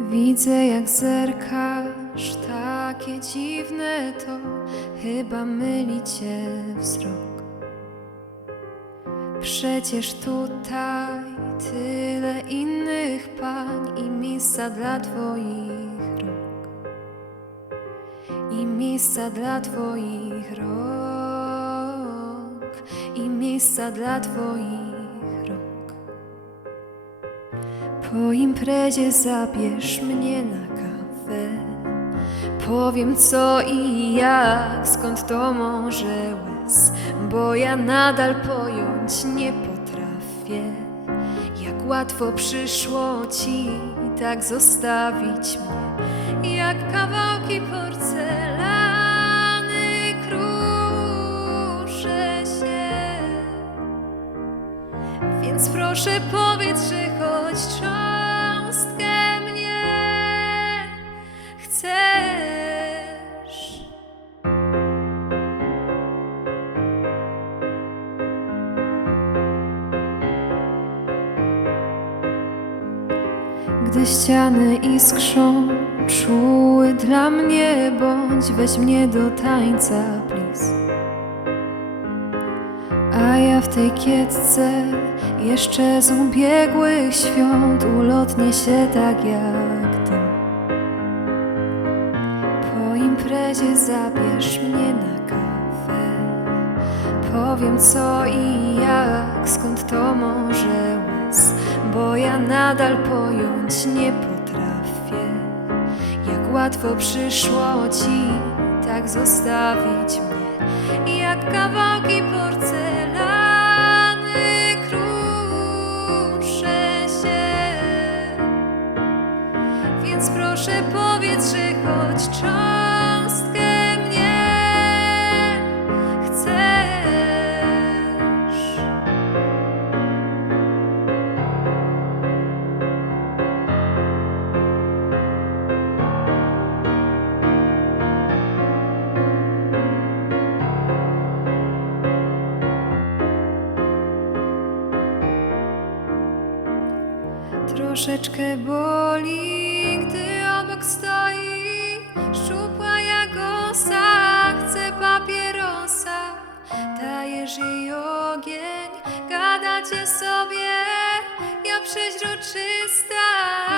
Widzę jak zerkasz, takie dziwne to chyba myli cię wzrok. Przecież tutaj tyle innych pań i miejsca dla twoich rąk. I miejsca dla twoich rąk. I miejsca dla twoich Po imprezie zabierz mnie na kawę. Powiem co i jak, skąd to może łez, bo ja nadal pojąć nie potrafię. Jak łatwo przyszło ci tak zostawić mnie, jak kawałki porcelany Więc proszę powiedz, że choć cząstkę mnie chcesz. Gdy ściany iskrzą, czuły dla mnie bądź weź mnie do tańca, please. A ja w tej kietce jeszcze z ubiegłych świąt ulotnie się tak jak ty. Po imprezie zabierz mnie na kawę. Powiem co i jak, skąd to może łez, bo ja nadal pojąć nie potrafię. Jak łatwo przyszło ci tak zostawić mnie, jak kawałki porcelany proszę powiedz, że choć cząstkę mnie chcesz. Troszeczkę boli, gdy Dajesz jej ogień, gadacie sobie, ja przeźroczysta.